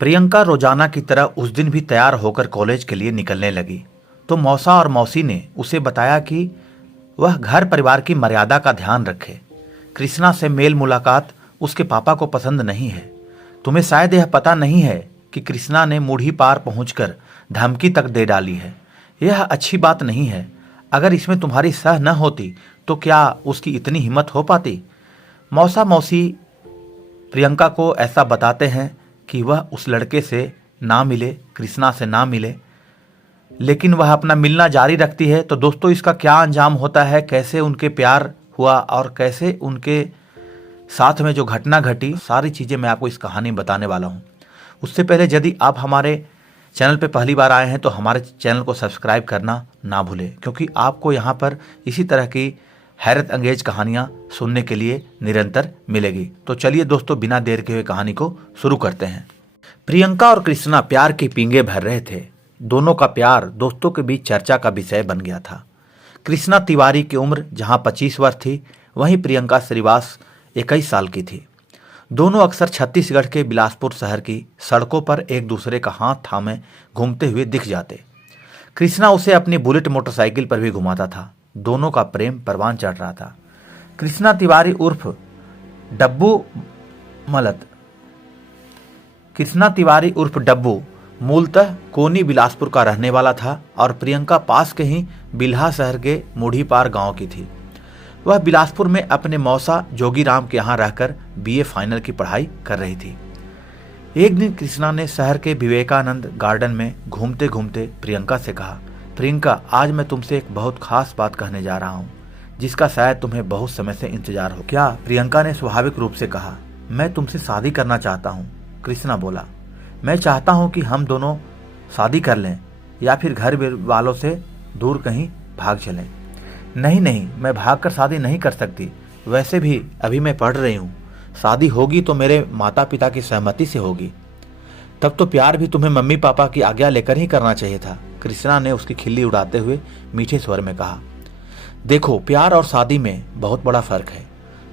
प्रियंका रोजाना की तरह उस दिन भी तैयार होकर कॉलेज के लिए निकलने लगी तो मौसा और मौसी ने उसे बताया कि वह घर परिवार की मर्यादा का ध्यान रखे। कृष्णा से मेल मुलाकात उसके पापा को पसंद नहीं है। तुम्हें शायद यह पता नहीं है कि कृष्णा ने मूढ़ी पार पहुंचकर धमकी तक दे डाली है। यह अच्छी बात नहीं है। अगर इसमें तुम्हारी सह न होती तो क्या उसकी इतनी हिम्मत हो पाती। मौसा मौसी प्रियंका को ऐसा बताते हैं कि वह उस लड़के से ना मिले, कृष्णा से ना मिले, लेकिन वह अपना मिलना जारी रखती है। तो दोस्तों, इसका क्या अंजाम होता है, कैसे उनके प्यार हुआ और कैसे उनके साथ में जो घटना घटी, सारी चीज़ें मैं आपको इस कहानी में बताने वाला हूँ। उससे पहले यदि आप हमारे चैनल पे पहली बार आए हैं तो हमारे चैनल को सब्सक्राइब करना ना भूलें, क्योंकि आपको यहाँ पर इसी तरह की हैरत अंगेज कहानियाँ सुनने के लिए निरंतर मिलेगी। तो चलिए दोस्तों, बिना देर के हुए कहानी को शुरू करते हैं। प्रियंका और कृष्णा प्यार की पींगे भर रहे थे। दोनों का प्यार दोस्तों के बीच चर्चा का विषय बन गया था। कृष्णा तिवारी की उम्र जहाँ 25 वर्ष थी, वहीं प्रियंका श्रीवास 21 साल की थी। दोनों अक्सर छत्तीसगढ़ के बिलासपुर शहर की सड़कों पर एक दूसरे का हाथ थामे घूमते हुए दिख जाते। कृष्णा उसे अपनी बुलेट मोटरसाइकिल पर भी घुमाता था। दोनों का प्रेम परवान चढ़ रहा था। कृष्णा तिवारी उर्फ डब्बू मूलतः कोनी बिलासपुर का रहने वाला था और प्रियंका पास के ही बिल्हा शहर के मूढ़ीपार गांव की थी। वह बिलासपुर में अपने मौसा जोगीराम के यहाँ रहकर बीए फाइनल की पढ़ाई कर रही थी। एक दिन कृष्णा ने शहर के विवेकानंद गार्डन में घूमते घूमते प्रियंका से कहा, प्रियंका, आज मैं तुमसे एक बहुत खास बात कहने जा रहा हूँ, जिसका शायद तुम्हें बहुत समय से इंतजार हो। क्या? प्रियंका ने स्वाभाविक रूप से कहा। मैं तुमसे शादी करना चाहता हूँ। कृष्णा बोला, मैं चाहता हूँ कि हम दोनों शादी कर लें या फिर घर वालों से दूर कहीं भाग चलें। नहीं नहीं, मैं भागकर शादी नहीं कर सकती। वैसे भी अभी मैं पढ़ रही हूँ। शादी होगी तो मेरे माता पिता की सहमति से होगी। तब तो प्यार भी तुम्हें मम्मी पापा की आज्ञा लेकर ही करना चाहिए था। कृष्णा ने उसकी खिल्ली उड़ाते हुए मीठे स्वर में कहा, देखो, प्यार और शादी में बहुत बड़ा फर्क है।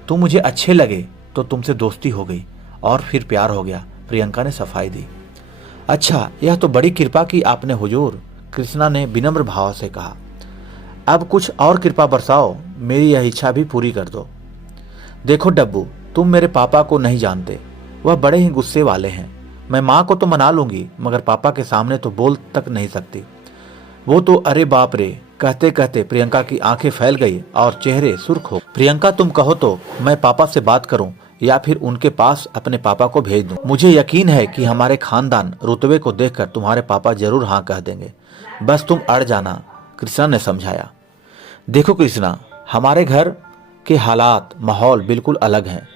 तुम मुझे अच्छे लगे तो तुमसे दोस्ती हो गई और फिर प्यार हो गया। प्रियंका ने सफाई दी। अच्छा, यह तो बड़ी कृपा की आपने हुजूर, कृष्णा ने विनम्र भाव से कहा। अब कुछ और कृपा बरसाओ, मेरी यह इच्छा भी पूरी कर दो। देखो डब्बू, तुम मेरे पापा को नहीं जानते। वह बड़े ही गुस्से वाले हैं। मैं माँ को तो मना लूंगी, मगर पापा के सामने तो बोल तक नहीं सकती। वो तो अरे बाप रे, कहते कहते प्रियंका की आंखें फैल गई और चेहरे सुर्ख हो। प्रियंका, तुम कहो तो मैं पापा से बात करूं या फिर उनके पास अपने पापा को भेज दूं। मुझे यकीन है कि हमारे खानदान रुतबे को देखकर तुम्हारे पापा जरूर हाँ कह देंगे। बस तुम अड़ जाना, कृष्णा ने समझाया। देखो कृष्णा, हमारे घर के हालात माहौल बिल्कुल अलग हैं।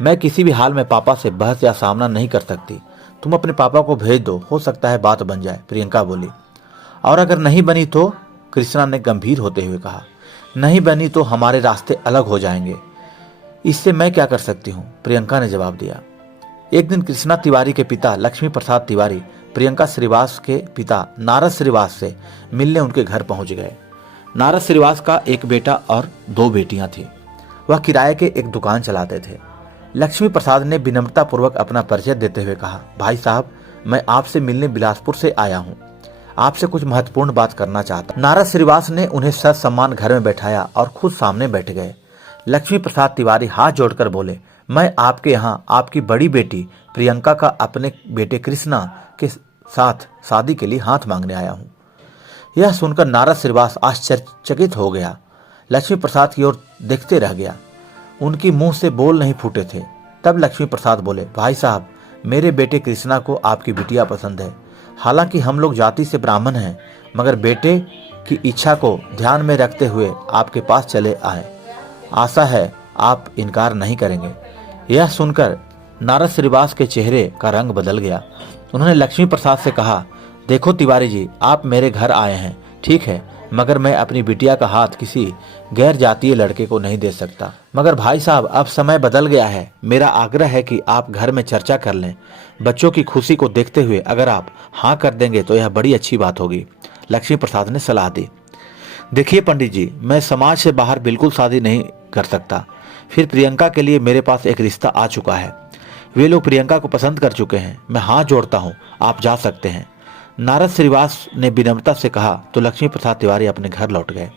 मैं किसी भी हाल में पापा से बहस या सामना नहीं कर सकती। तुम अपने पापा को भेज दो, हो सकता है बात बन जाए, प्रियंका बोली। और अगर नहीं बनी तो? कृष्णा ने गंभीर होते हुए कहा। नहीं बनी तो हमारे रास्ते अलग हो जाएंगे। इससे मैं क्या कर सकती हूँ, प्रियंका ने जवाब दिया। एक दिन कृष्णा तिवारी के पिता लक्ष्मी प्रसाद तिवारी प्रियंका श्रीवास के पिता नारद श्रीवास से मिलने उनके घर पहुंच गए। नारद श्रीवास का एक बेटा और 2 बेटियां थी। वह किराए के एक दुकान चलाते थे। लक्ष्मी प्रसाद ने विनम्रतापूर्वक अपना परिचय देते हुए कहा, भाई साहब, मैं आपसे मिलने बिलासपुर से आया हूँ। आपसे कुछ महत्वपूर्ण बात करना चाहता। नारद श्रीवास ने उन्हें ससम्मान घर में बैठाया और खुद सामने बैठ गए। लक्ष्मी प्रसाद तिवारी हाथ जोड़कर बोले, मैं आपके यहाँ आपकी बड़ी बेटी प्रियंका का अपने बेटे कृष्णा के साथ शादी के लिए हाथ मांगने आया हूँ। यह सुनकर नारद श्रीवास आश्चर्यचकित हो गया। लक्ष्मी प्रसाद की ओर देखते रह गया। उनकी मुंह से बोल नहीं फूटे थे। तब लक्ष्मी प्रसाद बोले, भाई साहब, मेरे बेटे कृष्णा को आपकी बिटिया पसंद है। हालांकि हम लोग जाति से ब्राह्मण हैं, मगर बेटे की इच्छा को ध्यान में रखते हुए आपके पास चले आए। आशा है आप इनकार नहीं करेंगे। यह सुनकर नारद श्रीवास के चेहरे का रंग बदल गया। उन्होंने लक्ष्मी प्रसाद से कहा, देखो तिवारी जी, आप मेरे घर आए हैं, ठीक है, मगर मैं अपनी बिटिया का हाथ किसी गैर जातीय लड़के को नहीं दे सकता। मगर भाई साहब, अब समय बदल गया है। मेरा आग्रह है कि आप घर में चर्चा कर लें। बच्चों की खुशी को देखते हुए अगर आप हाँ कर देंगे तो यह बड़ी अच्छी बात होगी, लक्ष्मी प्रसाद ने सलाह दी। देखिए पंडित जी, मैं समाज से बाहर बिल्कुल शादी नहीं कर सकता। फिर प्रियंका के लिए मेरे पास एक रिश्ता आ चुका है। वे लोग प्रियंका को पसंद कर चुके हैं। मैं हाथ जोड़ता हूँ, आप जा सकते हैं। नारद श्रीवास ने विनम्रता से कहा तो लक्ष्मी प्रसाद तिवारी अपने घर लौट गए।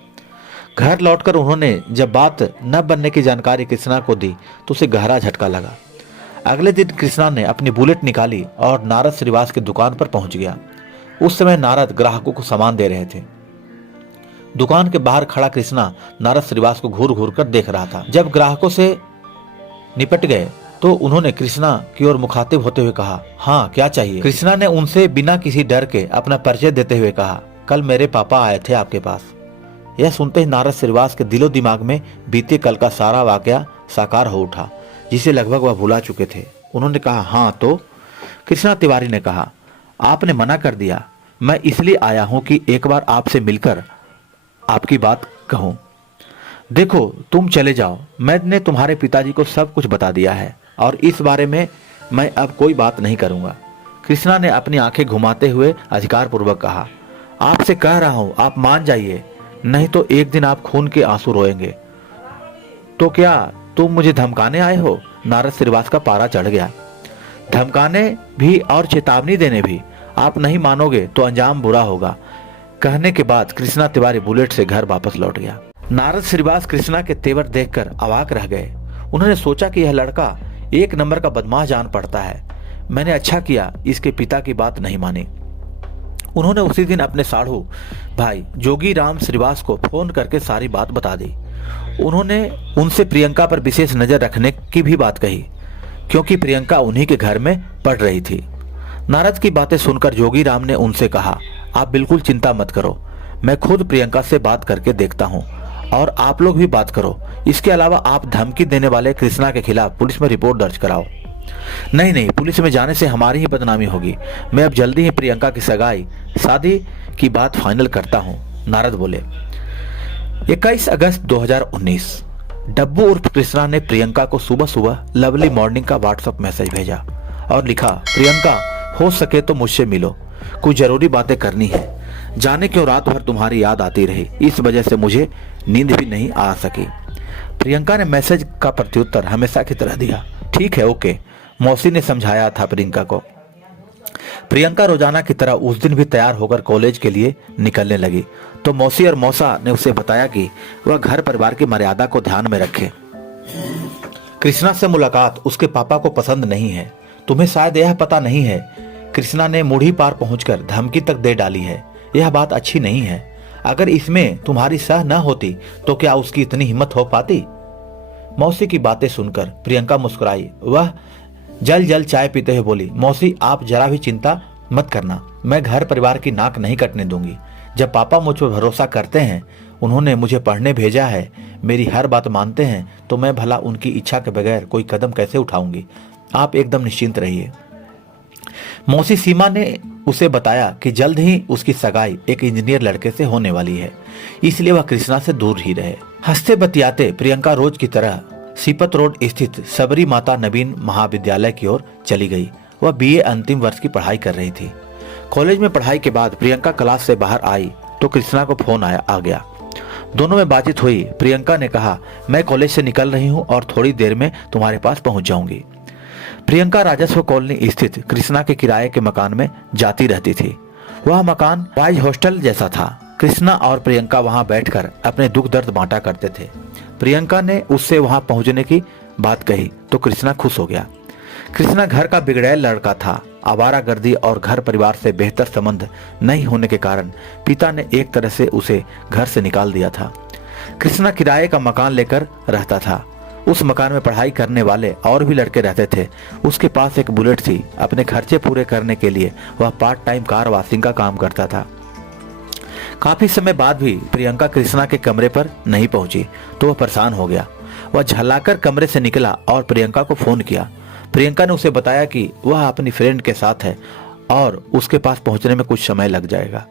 घर लौटकर उन्होंने जब बात न बनने की जानकारी कृष्णा को दी तो उसे गहरा झटका लगा। अगले दिन कृष्णा ने अपनी बुलेट निकाली और नारद श्रीवास की दुकान पर पहुंच गया। उस समय नारद ग्राहकों को सामान दे रहे थे। दुकान के बाहर खड़ा कृष्णा नारद श्रीवास को घूर घूर कर देख रहा था। जब ग्राहकों से निपट गए तो उन्होंने कृष्णा की ओर मुखातिब होते हुए कहा, हाँ क्या चाहिए? कृष्णा ने उनसे बिना किसी डर के अपना परिचय देते हुए कहा, कल मेरे पापा आए थे आपके पास। यह सुनते ही नारद श्रीवास के दिलो दिमाग में बीते कल का सारा वाकया साकार हो उठा, जिसे लगभग वह भुला चुके थे। उन्होंने कहा, हाँ तो? कृष्णा तिवारी ने कहा, आपने मना कर दिया। मैं इसलिए आया हूं कि एक बार आपसे मिलकर आपकी बात कहूं। देखो तुम चले जाओ, मैंने तुम्हारे पिताजी को सब कुछ बता दिया है और इस बारे में मैं अब कोई बात नहीं करूंगा। कृष्णा ने अपनी आंखें घुमाते हुए अधिकार पूर्वक कहा, आपसे कह रहा हूं आप मान जाइए, नहीं तो एक दिन आप खून के आंसू रोएंगे। तो क्या तुम मुझे धमकाने आए हो? नारद श्रीवास का पारा चढ़ गया। धमकाने भी और चेतावनी देने भी? आप नहीं मानोगे तो अंजाम बुरा होगा। कहने के बाद कृष्णा तिवारी बुलेट से घर वापस लौट गया। नारद श्रीवास कृष्णा के तेवर देखकर अवाक रह गए। उन्होंने सोचा कि यह लड़का एक नंबर का बदमाश जान पड़ता है। मैंने अच्छा किया इसके पिता की बात नहीं मानी। उन्होंने उसी दिन अपने साढ़ू भाई जोगी राम श्रीवास को फोन करके सारी बात बता दी। उन्होंने उनसे प्रियंका पर विशेष नजर रखने की भी बात कही, क्योंकि प्रियंका उन्हीं के घर में पढ़ रही थी। नारद की बातें सुनकर जोगी राम ने उनसे कहा, आप बिल्कुल चिंता मत करो, मैं खुद प्रियंका से बात करके देखता हूँ और आप लोग भी बात करो। इसके अलावा आप धमकी देने वाले कृष्णा के खिलाफ पुलिस में रिपोर्ट दर्ज कराओ। नहीं, पुलिस में जाने से हमारी ही बदनामी होगी। मैं अब जल्दी ही प्रियंका की शादी की बात फाइनल करता हूँ, नारद बोले। 21 अगस्त 2019 डब्बू उर्फ कृष्णा ने प्रियंका को सुबह सुबह लवली मॉर्निंग का व्हाट्सएप मैसेज भेजा और लिखा, प्रियंका हो सके तो मुझसे मिलो, कुछ जरूरी बातें करनी है। जाने क्यों रात भर तुम्हारी याद आती रही, इस वजह से मुझे नींद भी नहीं आ सकी। प्रियंका ने मैसेज का प्रत्युत्तर हमेशा की तरह दिया, ठीक है ओके। मौसी ने समझाया था प्रियंका को। प्रियंका रोजाना की तरह उस दिन भी तैयार होकर कॉलेज के लिए निकलने लगी तो मौसी और मौसा ने उसे बताया कि वह घर परिवार की मर्यादा को ध्यान में रखे। कृष्णा से मुलाकात उसके पापा को पसंद नहीं है। तुम्हें शायद यह पता नहीं है, कृष्णा ने मुढ़ी पार पहुंचकर धमकी तक दे डाली है। यह बात अच्छी नहीं है। अगर इसमें तुम्हारी सह न होती तो क्या उसकी इतनी हिम्मत हो पाती? मौसी की बातें सुनकर प्रियंका मुस्कुराई। वह जल चाय पीते हुए बोली, मौसी आप जरा भी चिंता मत करना, मैं घर परिवार की नाक नहीं कटने दूंगी। जब पापा मुझ पर भरोसा करते हैं, उन्होंने मुझे पढ़ने भेजा है, मेरी हर बात मानते हैं, तो मैं भला उनकी इच्छा के बगैर कोई कदम कैसे उठाऊंगी। आप एकदम निश्चिंत रहिए। मौसी सीमा ने उसे बताया कि जल्द ही उसकी सगाई एक इंजीनियर लड़के से होने वाली है, इसलिए वह कृष्णा से दूर ही रहे। हंसते बतियाते प्रियंका रोज की तरह सीपत रोड स्थित सबरी माता नवीन महाविद्यालय की ओर चली गई। वह बीए अंतिम वर्ष की पढ़ाई कर रही थी। कॉलेज में पढ़ाई के बाद प्रियंका क्लास से बाहर आई तो कृष्णा को फोन आ गया। दोनों में बातचीत हुई। प्रियंका ने कहा, मैं कॉलेज से निकल रही हूँ और थोड़ी देर में तुम्हारे पास पहुंच जाऊंगी। प्रियंका राजस्व कॉलोनी स्थित कृष्णा के किराए के मकान में जाती रहती थी। वह मकान बॉयज हॉस्टल जैसा था। कृष्णा और प्रियंका वहां बैठकर अपने दुख दर्द बांटा करते थे। प्रियंका ने उससे वहां पहुंचने की बात कही तो कृष्णा खुश हो गया। कृष्णा घर का बिगड़ैल लड़का था। आवारागर्दी और घर परिवार से बेहतर संबंध नहीं होने के कारण पिता ने एक तरह से उसे घर से निकाल दिया था। कृष्णा किराए का मकान लेकर रहता था। उस मकान में पढ़ाई करने वाले और भी लड़के रहते थे। उसके पास एक बुलेट थी। अपने खर्चे पूरे करने के लिए वह पार्ट टाइम कार वॉशिंग का काम करता था। काफी समय बाद भी प्रियंका कृष्णा के कमरे पर नहीं पहुंची तो वह परेशान हो गया। वह झल्लाकर कमरे से निकला और प्रियंका को फोन किया। प्रियंका ने उसे बताया कि वह अपनी फ्रेंड के साथ है और उसके पास पहुंचने में कुछ समय लग जाएगा।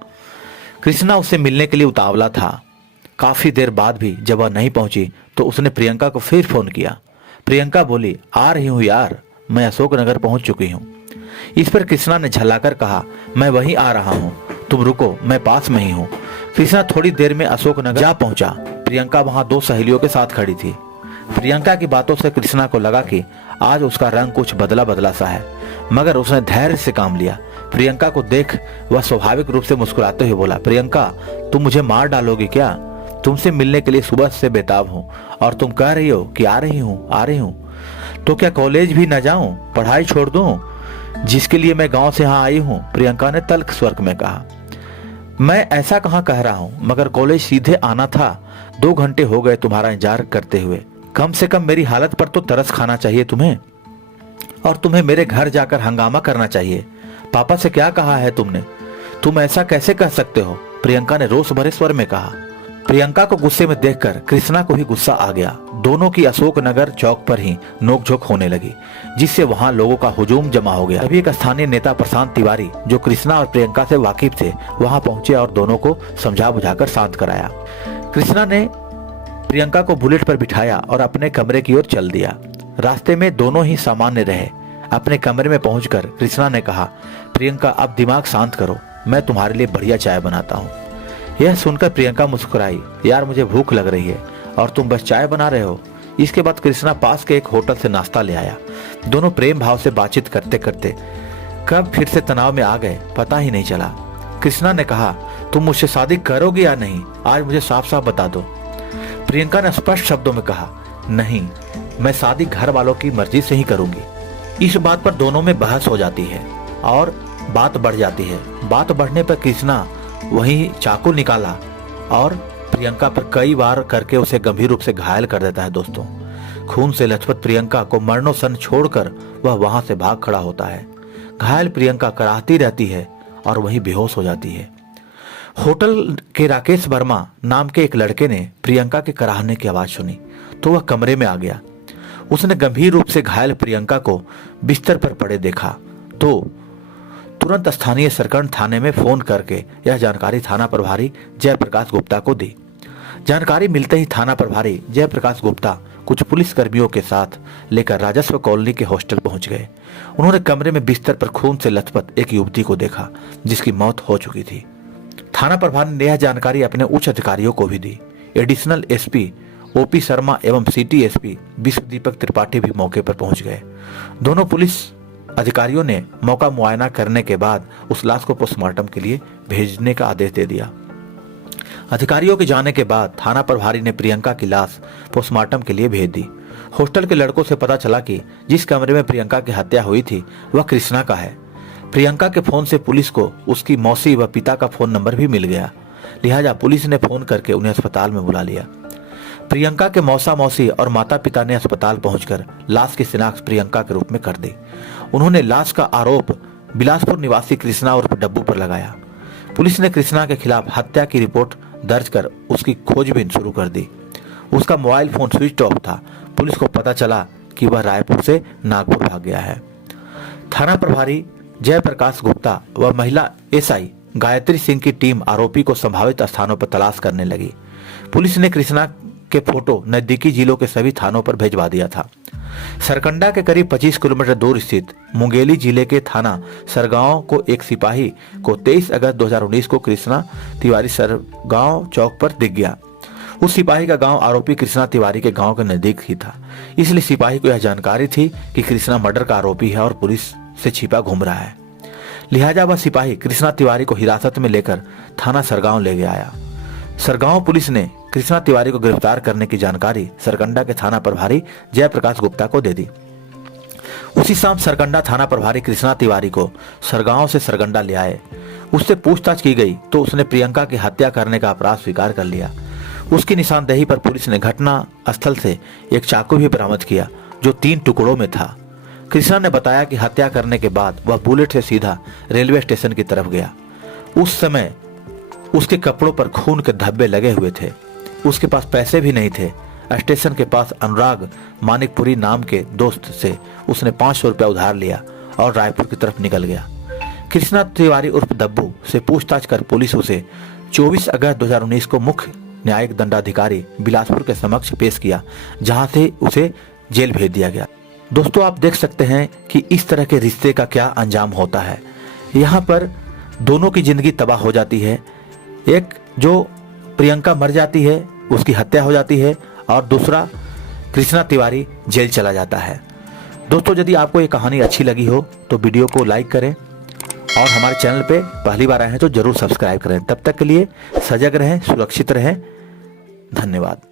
कृष्णा उससे मिलने के लिए उतावला था। काफी देर बाद भी जब वह नहीं पहुंची तो उसने प्रियंका को फिर फोन किया। प्रियंका बोली, आ रही हूँ यार, मैं अशोक नगर पहुंच चुकी हूँ। इस पर कृष्णा ने झल्लाकर कहा, मैं वहीं आ रहा हूँ, तुम रुको, मैं पास में ही हूँ। कृष्णा थोड़ी देर में अशोक नगर जा पहुंचा। प्रियंका वहां दो सहेलियों के साथ खड़ी थी। प्रियंका की बातों से कृष्णा को लगा कि आज उसका रंग कुछ बदला बदला सा है, मगर उसने धैर्य से काम लिया। प्रियंका को देख वह स्वाभाविक रूप से मुस्कुराते हुए बोला, प्रियंका, तुम मुझे मार डालोगी क्या? तुमसे मिलने के लिए सुबह से बेताब हूँ और तुम कह रही हो कि आ रही हूँ। तो क्या कॉलेज भी न जाऊं, पढ़ाई छोड़ दूं, जिसके लिए मैं गांव से यहाँ आई हूँ? प्रियंका ने तल्ख स्वर में कहा। मैं ऐसा कहाँ कह रहा हूँ, मगर कॉलेज सीधे आना था। 2 घंटे हो गए तुम्हारा इंतजार करते हुए। कम से कम मेरी हालत पर तो तरस खाना चाहिए तुम्हें, और तुम्हें मेरे घर जाकर हंगामा करना चाहिए। पापा से क्या कहा है तुमने? तुम ऐसा कैसे कह सकते हो? प्रियंका ने रोष भरे स्वर में कहा। प्रियंका को गुस्से में देखकर कृष्णा को भी गुस्सा आ गया। दोनों की अशोक नगर चौक पर ही नोकझोंक होने लगी, जिससे वहां लोगों का हुजूम जमा हो गया। तभी एक स्थानीय नेता प्रशांत तिवारी, जो कृष्णा और प्रियंका से वाकिफ थे, वहां पहुंचे और दोनों को समझा बुझाकर शांत कराया। कृष्णा ने प्रियंका को बुलेट पर बिठाया और अपने कमरे की ओर चल दिया। रास्ते में दोनों ही सामान्य रहे। अपने कमरे में पहुंचकर कृष्णा ने कहा, प्रियंका, अब दिमाग शांत करो, मैं तुम्हारे लिए बढ़िया चाय बनाता हूँ। यह सुनकर प्रियंका मुस्कुराई। यार, मुझे भूख लग रही है और तुम बस चाय बना रहे हो। इसके बाद कृष्णा पास के एक होटल से नाश्ता ले आया। दोनों प्रेम भाव से बातचीत करते करते कब फिर से तनाव में आ गए, पता ही नहीं चला। कृष्णा ने कहा, तुम मुझसे शादी करोगे या नहीं? आज मुझे साफ साफ बता दो। प्रियंका ने स्पष्ट शब्दों में कहा, नहीं, मैं शादी घर वालों की मर्जी से ही करूंगी। इस बात पर दोनों में बहस हो जाती है और बात बढ़ जाती है। बात बढ़ने पर कृष्णा वहीं चाकू निकाला और प्रियंका पर कई बार करके उसे गंभीर रूप से घायल कर देता है। दोस्तों, खून से लथपथ प्रियंका को मरणोत्सन्न छोड़कर वह वहां से भाग खड़ा होता है। घायल प्रियंका कराहती रहती है और वहीं बेहोश हो जाती है। होटल के राकेश वर्मा नाम के एक लड़के ने प्रियंका के कराहने की आवाज सुनी तो वह कमरे में आ गया। उसने गंभीर रूप से घायल प्रियंका को बिस्तर पर पड़े देखा तो तुरंत स्थानीय सरकंड थाने में फोन करके यह जानकारी थाना प्रभारी जयप्रकाश गुप्ता को दी। जानकारी मिलते ही थाना प्रभारी जयप्रकाश गुप्ता कुछ पुलिस कर्मियों के साथ लेकर राजस्व कॉलोनी के हॉस्टल पहुंच गए। उन्होंने कमरे में बिस्तर पर खून से लथपथ एक युवती को देखा जिसकी मौत हो चुकी थी। थाना प्रभारी ने यह जानकारी अपने उच्च अधिकारियों को भी दी। एडिशनल एसपी ओपी शर्मा एवं सिटी एसपी विश्व दीपक त्रिपाठी भी मौके पर पहुंच गए। दोनों पुलिस अधिकारियों ने मौका मुआयना करने के बाद उस लाश को पोस्टमार्टम के लिए भेजने का आदेश दे दिया। अधिकारियों के जाने के बाद थाना प्रभारी ने प्रियंका की लाश पोस्टमार्टम के लिए भेज दी। हॉस्टल के लड़कों से पता चला कि जिस कमरे में प्रियंका की हत्या हुई थी वह कृष्णा का है। प्रियंका के फोन से पुलिस को उसकी मौसी व पिता का फोन नंबर भी मिल गया, लिहाजा पुलिस ने फोन करके उन्हें अस्पताल में बुला लिया। प्रियंका के मौसा मौसी और माता पिता ने अस्पताल पहुंचकर लाश की शिनाख्त प्रियंका के रूप में कर दी। उन्होंने लाश का आरोप बिलासपुर निवासी कृष्णा उर्फ डब्बू पर लगाया। पुलिस ने कृष्णा के खिलाफ हत्या की रिपोर्ट दर्ज कर उसकी खोजबीन शुरू कर दी। उसका मोबाइल फोन स्विच ऑफ था। पुलिस को पता चला कि वह रायपुर से नागपुर भाग गया है। थाना प्रभारी जयप्रकाश गुप्ता व महिला एसआई गायत्री सिंह की टीम आरोपी को संभावित स्थानों पर तलाश करने लगी। पुलिस ने कृष्णा के फोटो नजदीकी जिलों के सभी थानों पर भेजवा दिया था। सरकंडा के करीब 25 किलोमीटर दूर स्थित मुंगेली जिले के थाना सरगांव को एक सिपाही को 23 अगस्त 2019 को कृष्णा तिवारी सरगांव चौक पर दिख गया। उस सिपाही का गांव आरोपी कृष्णा तिवारी के गांव के नजदीक ही था, इसलिए सिपाही को यह जानकारी थी कि कृष्णा मर्डर का आरोपी है और पुलिस से छिपा घूम रहा है। लिहाजा वह सिपाही कृष्णा तिवारी को हिरासत में लेकर थाना सरगांव ले गया आया। सरगांव पुलिस ने कृष्णा तिवारी को गिरफ्तार करने की जानकारी सरकंडा के थाना प्रभारी जयप्रकाश गुप्ता को दे दी। उसी शाम सरकंडा थाना प्रभारी कृष्णा तिवारी को सरगांव से सरकंडा ले आए। उससे पूछताछ की गई तो उसने प्रियंका की हत्या करने का अपराध स्वीकार कर लिया। उसकी निशानदेही पर पुलिस ने घटना स्थल से एक चाकू भी बरामद किया जो 3 टुकड़ों में था। कृष्णा ने बताया कि हत्या करने के बाद वह बुलेट से सीधा रेलवे स्टेशन की तरफ गया। उस समय उसके कपड़ों पर खून के धब्बे लगे हुए थे। उसके पास पैसे भी नहीं थे। स्टेशन के पास अनुराग मानिकपुरी नाम के दोस्त से उसने 500 रुपया उधार लिया और रायपुर की तरफ निकल गया। कृष्णा तिवारी उर्फ डब्बू से पूछताछ कर पुलिस उसे 24 अगस्त 2019 को मुख्य न्यायिक दंडाधिकारी बिलासपुर के समक्ष पेश किया, जहां से उसे जेल भेज दिया गया। दोस्तों, आप देख सकते हैं कि इस तरह के रिश्ते का क्या अंजाम होता है। यहाँ पर दोनों की जिंदगी तबाह हो जाती है। एक जो प्रियंका मर जाती है, उसकी हत्या हो जाती है, और दूसरा कृष्णा तिवारी जेल चला जाता है। दोस्तों, यदि आपको ये कहानी अच्छी लगी हो तो वीडियो को लाइक करें और हमारे चैनल पे पहली बार आए हैं तो जरूर सब्सक्राइब करें। तब तक के लिए सजग रहें, सुरक्षित रहें। धन्यवाद।